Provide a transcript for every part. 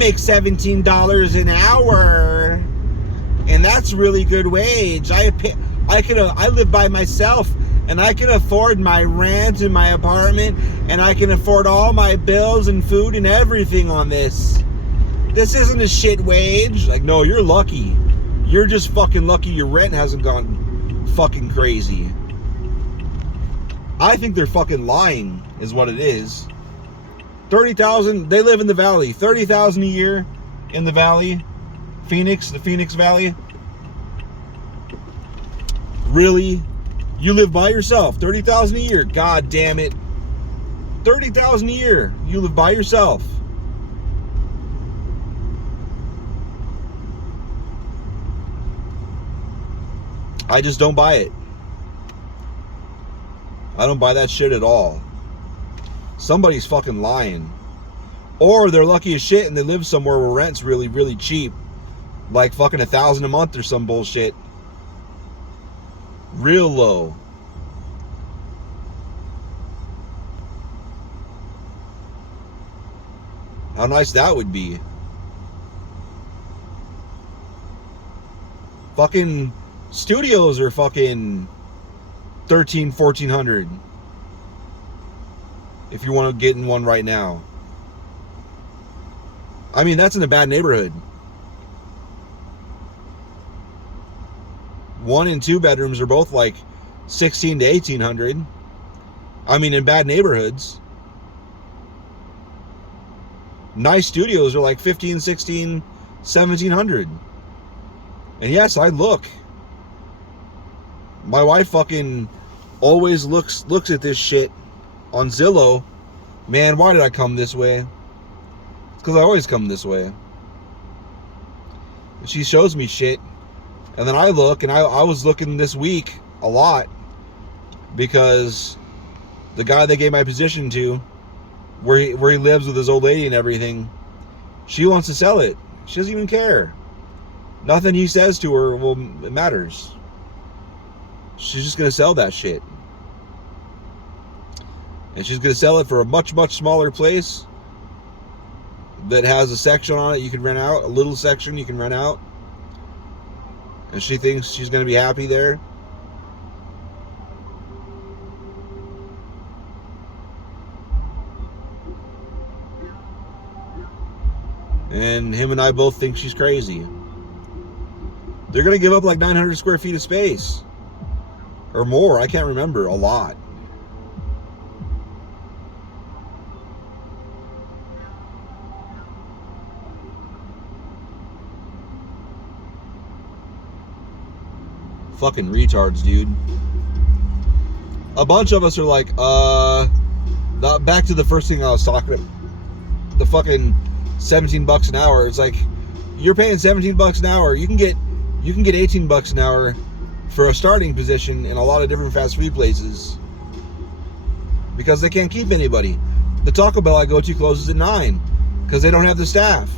make $17 an hour, and that's really good wage. I live by myself, and I can afford my rent and my apartment, and I can afford all my bills and food and everything on this. This isn't a shit wage. Like, no, you're lucky. You're just fucking lucky your rent hasn't gone fucking crazy. I think they're fucking lying, is what it is. 30,000, they live in the valley. 30,000 a year in the valley. Phoenix, the Phoenix Valley. Really? You live by yourself. 30,000 a year. God damn it. 30,000 a year. You live by yourself. I just don't buy it. I don't buy that shit at all. Somebody's fucking lying. Or they're lucky as shit and they live somewhere where rent's really, really cheap. Like fucking $1,000 a month or some bullshit. Real low. How nice that would be. Fucking studios are fucking $1,300-$1,400 if you want to get in one right now. I mean, that's in a bad neighborhood. 1 and 2 bedrooms are both like $1,600 to $1,800. I mean, in bad neighborhoods. Nice studios are like $1,500, $1,600, $1,700. And yes, I look. My wife fucking always looks at this shit on Zillow. Man, why did I come this way? It's because I always come this way. She shows me shit, and then I look, and I was looking this week a lot because the guy they gave my position to, where he lives with his old lady and everything, she wants to sell it. She doesn't even care. Nothing he says to her it matters. She's just gonna sell that shit. And she's gonna sell it for a much, much smaller place that has a section on it you can rent out, a little section you can rent out. And she thinks she's gonna be happy there. And him and I both think she's crazy. They're gonna give up like 900 square feet of space. Or more, I can't remember, a lot. Fucking retards, dude. A bunch of us are like, back to the first thing I was talking about. The fucking $17 an hour. It's like, you're paying $17 an hour. You can get $18 an hour for a starting position in a lot of different fast food places because they can't keep anybody. The Taco Bell I go to closes at 9 because they don't have the staff.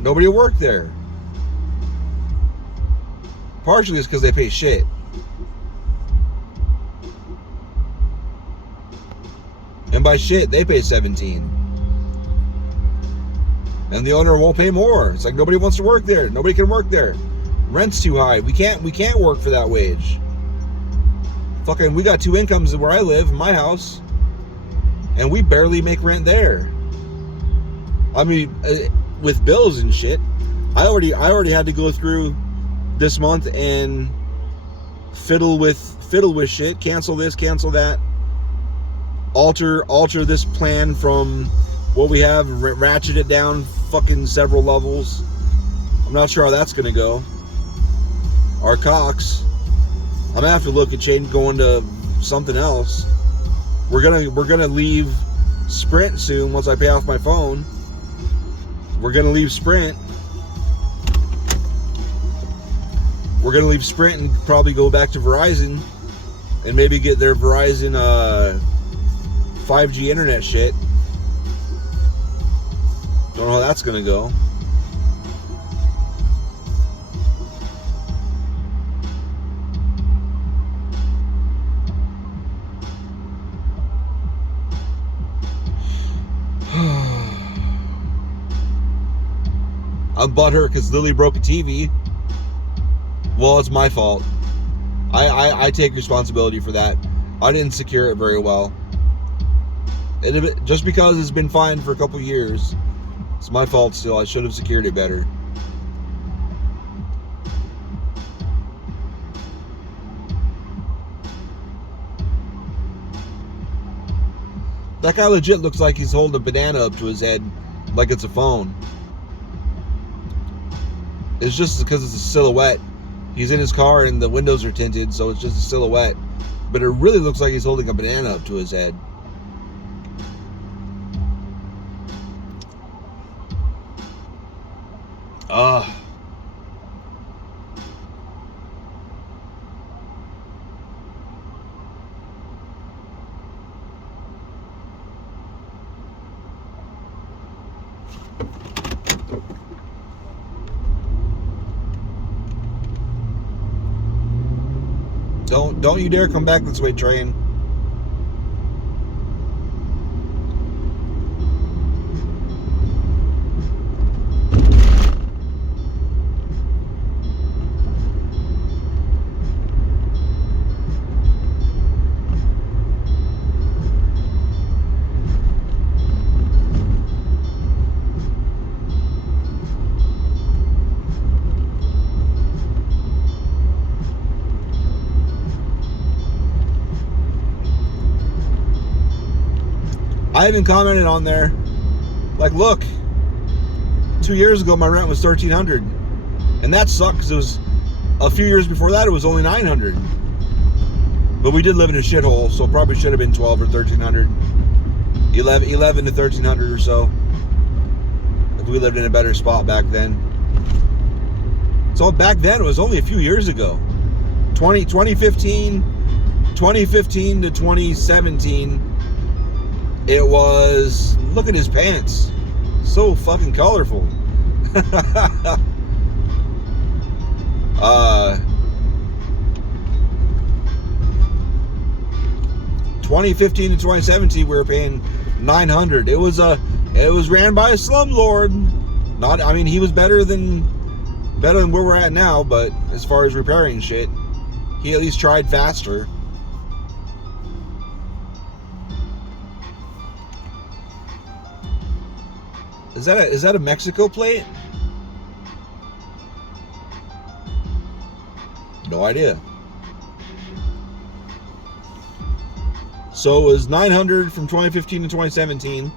Nobody will work there. Partially it's because they pay shit. And by shit, they pay 17. And the owner won't pay more. It's like nobody wants to work there. Nobody can work there. Rent's too high. We can't work for that wage. Fucking, we got 2 incomes where I live, in my house, and we barely make rent there. I mean, with bills and shit, I already had to go through this month and fiddle with shit. Cancel this, cancel that. Alter this plan from what we have, ratchet it down fucking several levels. I'm not sure how that's gonna go. Our Cox, I'm gonna have to look at going to something else. We're gonna leave Sprint soon once I pay off my phone. We're gonna leave Sprint. We're gonna leave Sprint and probably go back to Verizon and maybe get their Verizon 5G internet shit. Don't know how that's gonna go. I'm butthurt because Lily broke a TV. Well, it's my fault. I take responsibility for that. I didn't secure it very well. Just because it's been fine for a couple years, it's my fault still. I should have secured it better. That guy legit looks like he's holding a banana up to his head like it's a phone. It's just because it's a silhouette. He's in his car and the windows are tinted, so it's just a silhouette. But it really looks like he's holding a banana up to his head. Ugh. Don't you dare come back this way, train. I even commented on there, like, look, 2 years ago my rent was $1,300, and that sucked because it was a few years before that it was only $900. But we did live in a shithole, so it probably should have been $1,200 or $1,300, 11 to $1,300 or so, if we lived in a better spot back then. So back then it was only a few years ago, 2015 to 2017. It was, look at his pants, so fucking colorful. 2015 to 2017, we were paying $900. It was ran by a slumlord. Not, I mean, he was better than where we're at now, but as far as repairing shit, he at least tried faster. Is that a Mexico plate? No idea. So it was $900 from 2015 to 2017,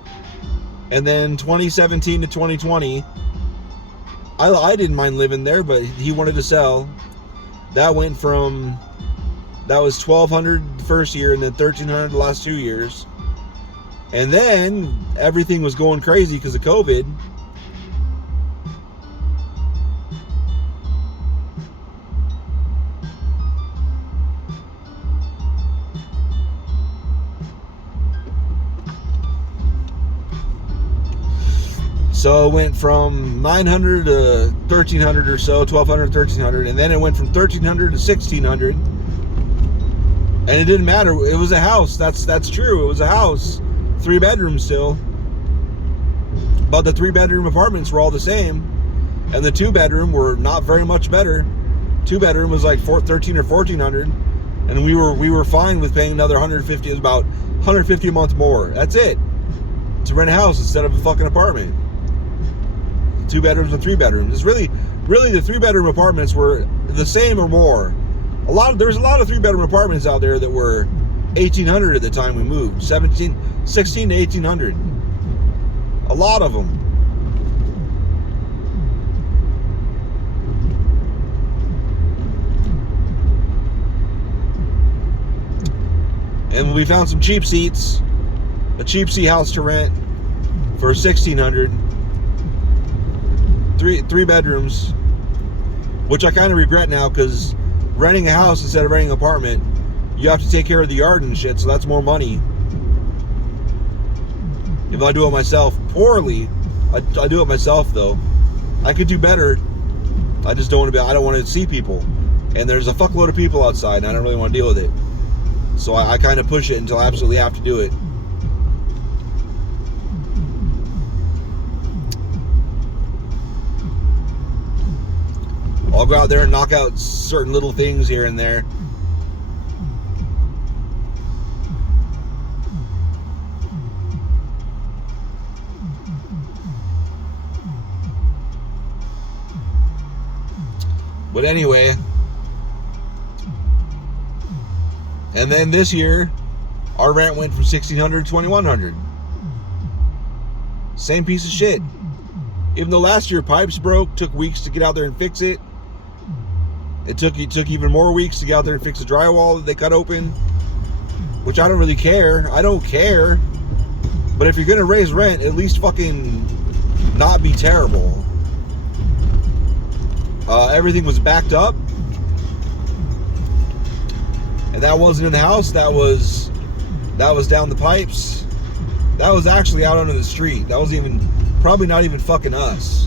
and then 2017 to 2020. I didn't mind living there, but he wanted to sell. That was $1,200 the first year, and then $1,300 the last 2 years. And then everything was going crazy because of COVID. So it went from $900 to $1,300 or so, $1,200, $1,300, and then it went from $1,300 to $1,600. And it didn't matter. It was a house. That's true. It was a house. 3 bedrooms still, but the 3-bedroom apartments were all the same, and the 2-bedroom were not very much better. 2-bedroom was like $1,300 or $1,400, and we were fine with paying another $150. It was about $150 a month more. That's it, to rent a house instead of a fucking apartment. 2 bedrooms and 3 bedrooms. It's really the 3-bedroom apartments were the same or more. There's a lot of 3-bedroom apartments out there that were $1,800 at the time we moved. 16 to $1,800. A lot of them. And we found some cheap seats, a cheap seat house to rent for $1,600. 3 bedrooms, which I kind of regret now, because renting a house instead of renting an apartment, you have to take care of the yard and shit, so that's more money. If I do it myself poorly, I do it myself though. I could do better. I just don't want to I don't want to see people. And there's a fuckload of people outside, and I don't really want to deal with it. So I kind of push it until I absolutely have to do it. I'll go out there and knock out certain little things here and there. But anyway, and then this year, our rent went from $1,600 to $2,100. Same piece of shit. Even though last year pipes broke, took weeks to get out there and fix it. It took even more weeks to get out there and fix the drywall that they cut open. Which I don't really care. I don't care. But if you're gonna raise rent, at least fucking not be terrible. Everything was backed up. And that wasn't in the house, that was down the pipes. That was actually out onto the street. That was probably not even fucking us.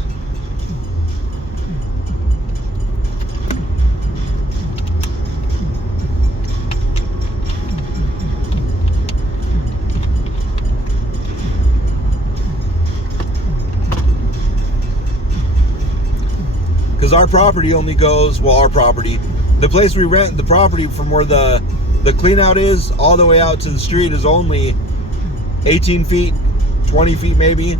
Because our property only goes, the place we rent, the property from where the clean out is, all the way out to the street is only 18 feet, 20 feet maybe.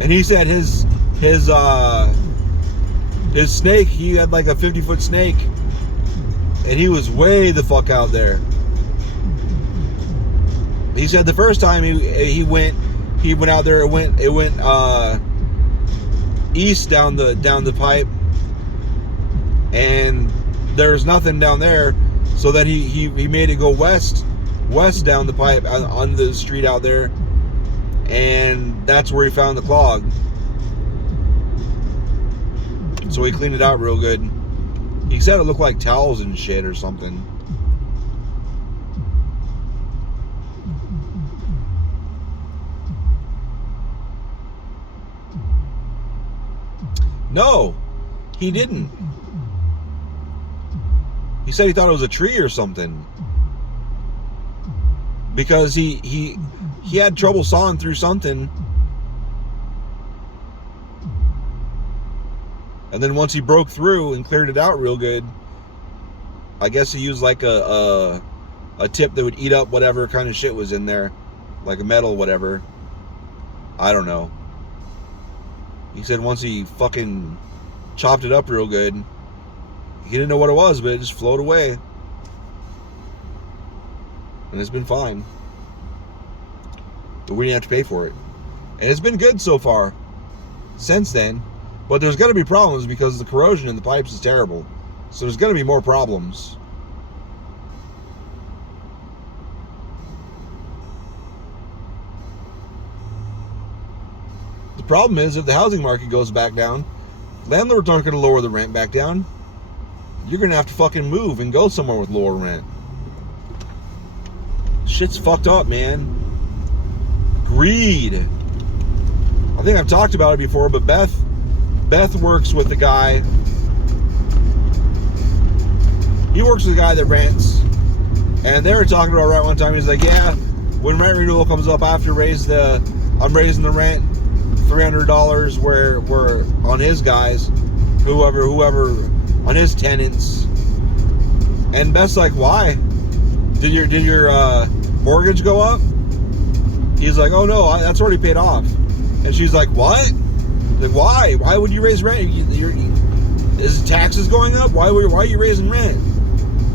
And he said his snake, he had like a 50-foot snake, and he was way the fuck out there. He said the first time he went out there, it went east down the pipe, and there's nothing down there, so then he made it go west down the pipe on the street out there, and that's where he found the clog. So he cleaned it out real good. He said it looked like towels and shit or something. No, he didn't. He said he thought it was a tree or something. Because he had trouble sawing through something. And then once he broke through and cleared it out real good, I guess he used like a tip that would eat up whatever kind of shit was in there. Like a metal, whatever. I don't know. He said once he fucking chopped it up real good, he didn't know what it was, but it just flowed away. And it's been fine. But we didn't have to pay for it. And it's been good so far since then. But there's going to be problems because the corrosion in the pipes is terrible. So there's going to be more problems. The problem is if the housing market goes back down, landlords aren't going to lower the rent back down. You're going to have to fucking move and go somewhere with lower rent. Shit's fucked up, man. Greed. I think I've talked about it before, but Beth works with the guy. He works with the guy that rents. And they were talking about right one time, he's like, yeah, when rent renewal comes up, I have to I'm raising the rent $300 where on his guys, whoever on his tenants. And Beth's like, why? Did your mortgage go up? He's like, oh no, that's already paid off. And she's like, what? Like, why? Why would you raise rent? Is taxes going up? Why are you raising rent?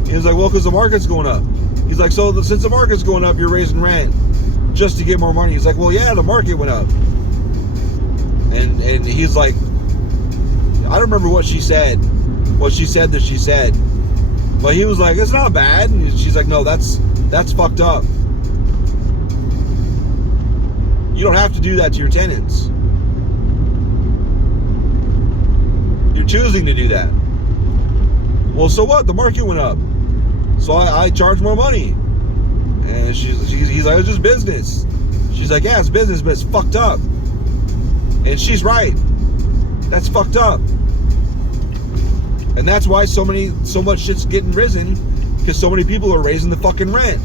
He's like, well, because the market's going up. He's like, so since the market's going up, you're raising rent just to get more money. He's like, well, yeah, the market went up. And he's like, I don't remember what she said. But he was like, it's not bad. And she's like, no, that's fucked up. You don't have to do that to your tenants. You're choosing to do that. Well, so what? The market went up. So I charge more money. And he's like, it's just business. She's like, yeah, it's business, but it's fucked up. And she's right. That's fucked up. And that's why so much shit's getting risen, because so many people are raising the fucking rent.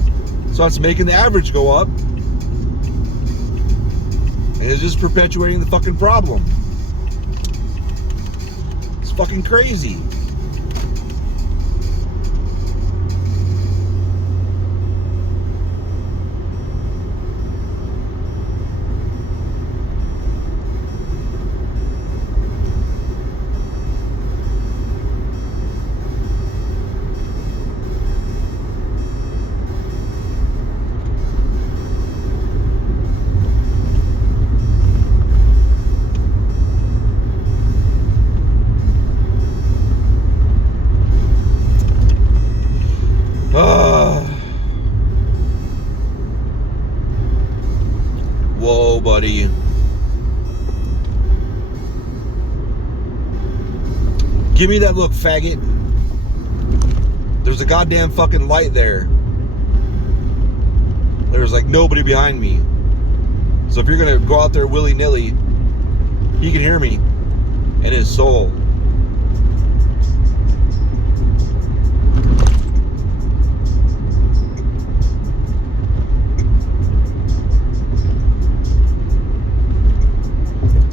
So it's making the average go up. And it's just perpetuating the fucking problem. fucking crazy. Whoa, buddy. Give me that look, faggot. There's a goddamn fucking light there. There's like nobody behind me. So if you're gonna go out there willy-nilly, he can hear me in his soul.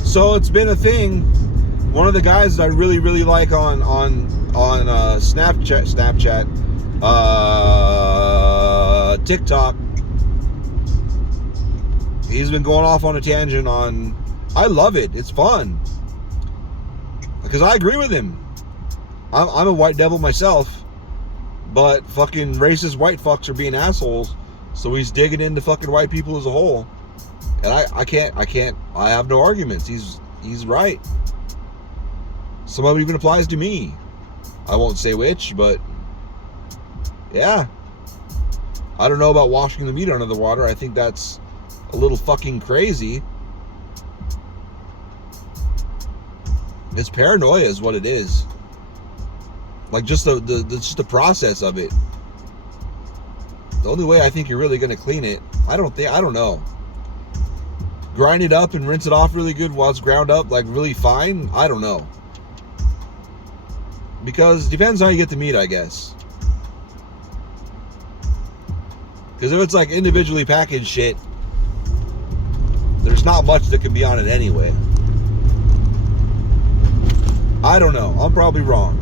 So it's been a thing. One of the guys that I really, really like on Snapchat, TikTok, he's been going off on a tangent on. I love it. It's fun because I agree with him. I'm a white devil myself, but fucking racist white fucks are being assholes. So he's digging into fucking white people as a whole. And I have no arguments. He's right. Some of it even applies to me. I won't say which, but yeah. I don't know about washing the meat under the water. I think that's a little fucking crazy. It's paranoia is what it is. Like just the process of it. The only way I think you're really gonna clean it, I don't know. Grind it up and rinse it off really good while it's ground up, like really fine. I don't know. Because it depends on how you get the meat, I guess. Because if it's like individually packaged shit, there's not much that can be on it anyway. I don't know. I'm probably wrong.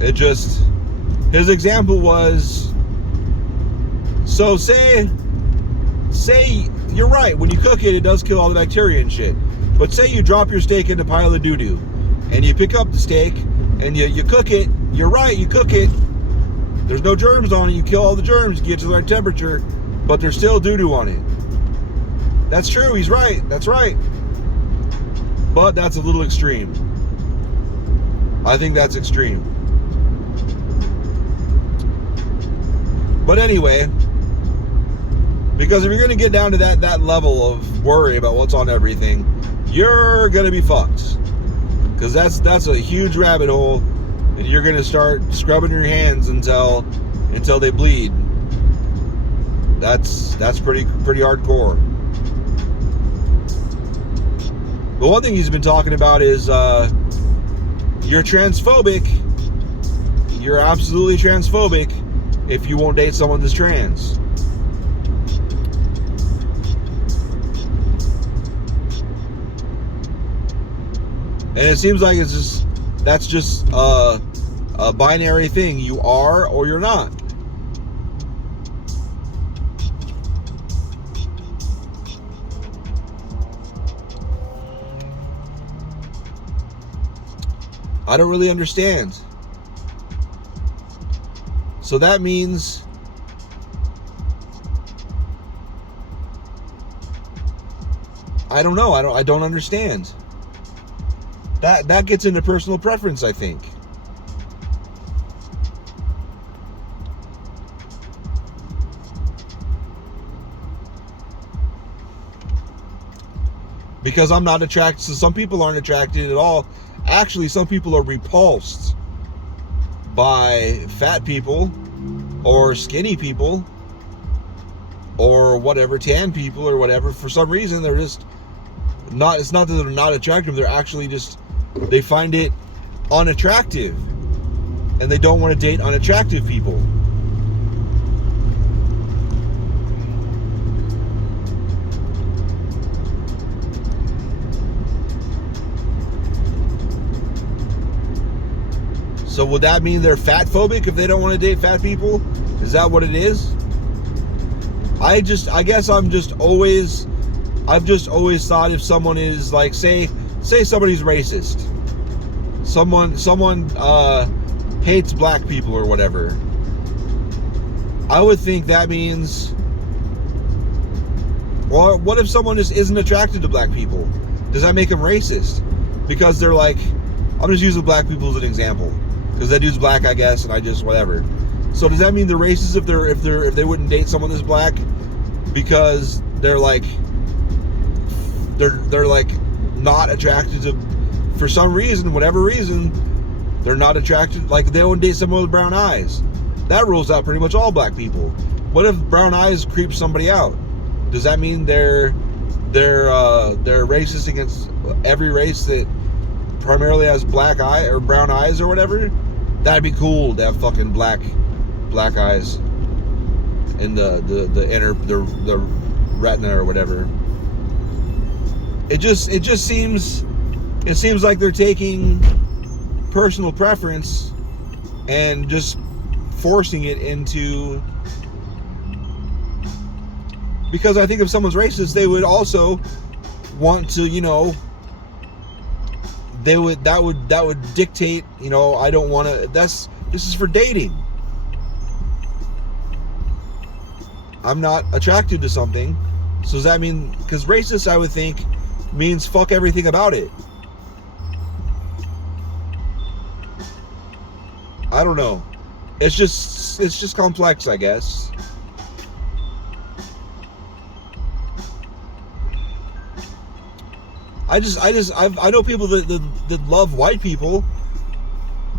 His example was, so say you're right, when you cook it does kill all the bacteria and shit. But say you drop your steak in a pile of doo-doo, and you pick up the steak, and you cook it, you're right, you cook it, there's no germs on it, you kill all the germs, you get to the right temperature, but there's still doo-doo on it. That's true, he's right, that's right. But that's a little extreme. I think that's extreme. But anyway, because if you're going to get down to that level of worry about what's on everything, you're going to be fucked. Because that's a huge rabbit hole, and you're going to start scrubbing your hands until they bleed. That's pretty hardcore. But one thing he's been talking about is you're transphobic. You're absolutely transphobic if you won't date someone that's trans. And it seems like that's just a binary thing. You are or you're not. I don't really understand. So that means I don't know. I don't understand. That gets into personal preference, I think. Because I'm not attracted, so some people aren't attracted at all. Actually, some people are repulsed by fat people or skinny people or whatever, tan people or whatever. For some reason, they're just not, it's not that they're not attractive, they're actually just, they find it unattractive and they don't want to date unattractive people. So would that mean they're fat phobic if they don't want to date fat people? Is that what it is? I guess I've just always thought if someone is like, say somebody's racist, someone hates black people or whatever, I would think that means, or what if someone just isn't attracted to black people? Does that make them racist? Because they're like, I'm just using black people as an example, because that dude's black, I guess, and I just whatever. So does that mean they're racist if they wouldn't date someone that's black because they're like not attracted to, for some reason, whatever reason, they're not attracted, like they wouldn't date someone with brown eyes? That rules out pretty much all black people. What if brown eyes creep somebody out? Does that mean they're racist against every race that primarily has black eye or brown eyes or whatever? That'd be cool to have fucking black eyes in the retina or whatever. It seems like they're taking personal preference and just forcing it into, because I think if someone's racist, they would also want to, that would dictate, I don't want to, this is for dating. I'm not attracted to something. So does that mean, because racist, I would think, means fuck everything about it. I don't know. It's just complex, I guess. I know people that love white people,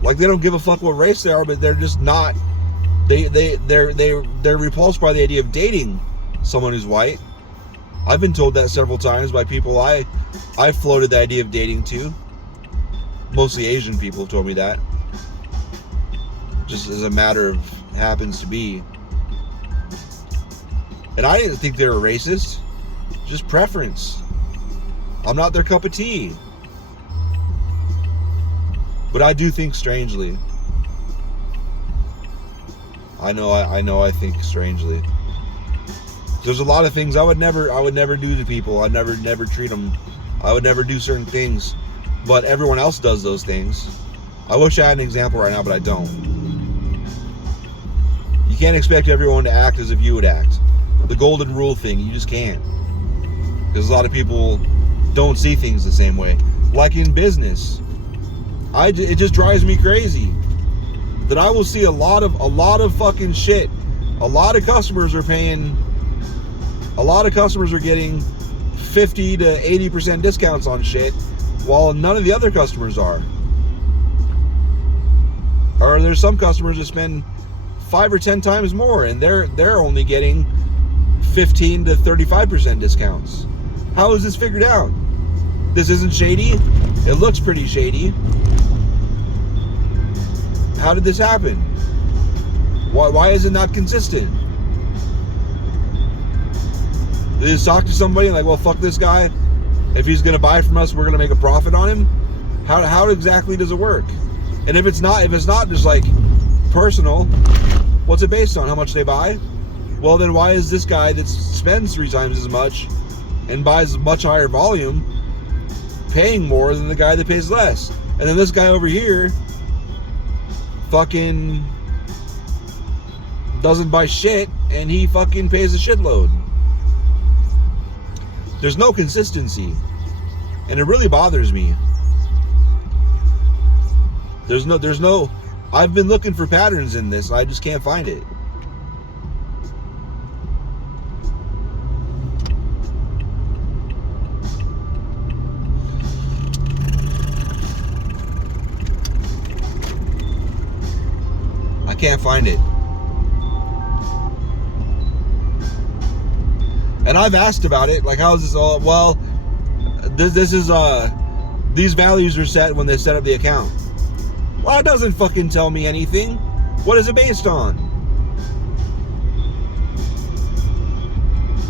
like they don't give a fuck what race they are, but they're just not. They're repulsed by the idea of dating someone who's white. I've been told that several times by people I floated the idea of dating to. Mostly Asian people have told me that. Just as a matter of happens to be. And I didn't think they were racist. Just preference. I'm not their cup of tea. But I do think strangely. I know I think strangely. There's a lot of things I would never do to people. I'd never treat them. I would never do certain things. But everyone else does those things. I wish I had an example right now, but I don't. You can't expect everyone to act as if you would act. The golden rule thing, you just can't. Because a lot of people don't see things the same way. Like in business. It just drives me crazy that I will see a lot of fucking shit. A lot of customers are getting 50 to 80% discounts on shit, while none of the other customers are. Or there's some customers that spend 5 or 10 times more, and they're only getting 15 to 35% discounts. How is this figured out? This isn't shady? It looks pretty shady. How did this happen? Why is it not consistent? They just talk to somebody like, well, fuck this guy. If he's going to buy from us, we're going to make a profit on him. How exactly does it work? And if it's not just like personal, what's it based on? How much they buy? Well, then why is this guy that spends 3 times as much and buys much higher volume paying more than the guy that pays less? And then this guy over here fucking doesn't buy shit and he fucking pays a shitload. There's no consistency, and it really bothers me. There's no I've been looking for patterns in this, I just can't find it. I can't find it. And I've asked about it, like, how is this all? Well, this is these values are set when they set up the account. Well, it doesn't fucking tell me anything. What is it based on?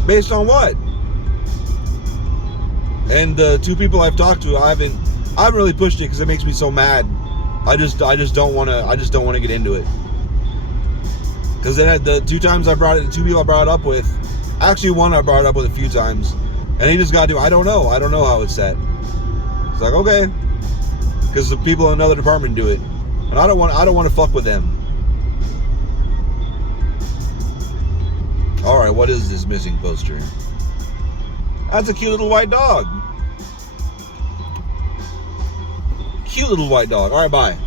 Based on what? And the 2 people I've talked to, I haven't really pushed it because it makes me so mad I just don't want to get into it. Because then the two people I brought it up with, actually one I brought it up with a few times, and he just got to, I don't know how it's set. It's like, okay, because the people in another department do it, and I don't want to fuck with them. All right, what is this missing poster? That's a cute little white dog. Cute little white dog. All right, bye.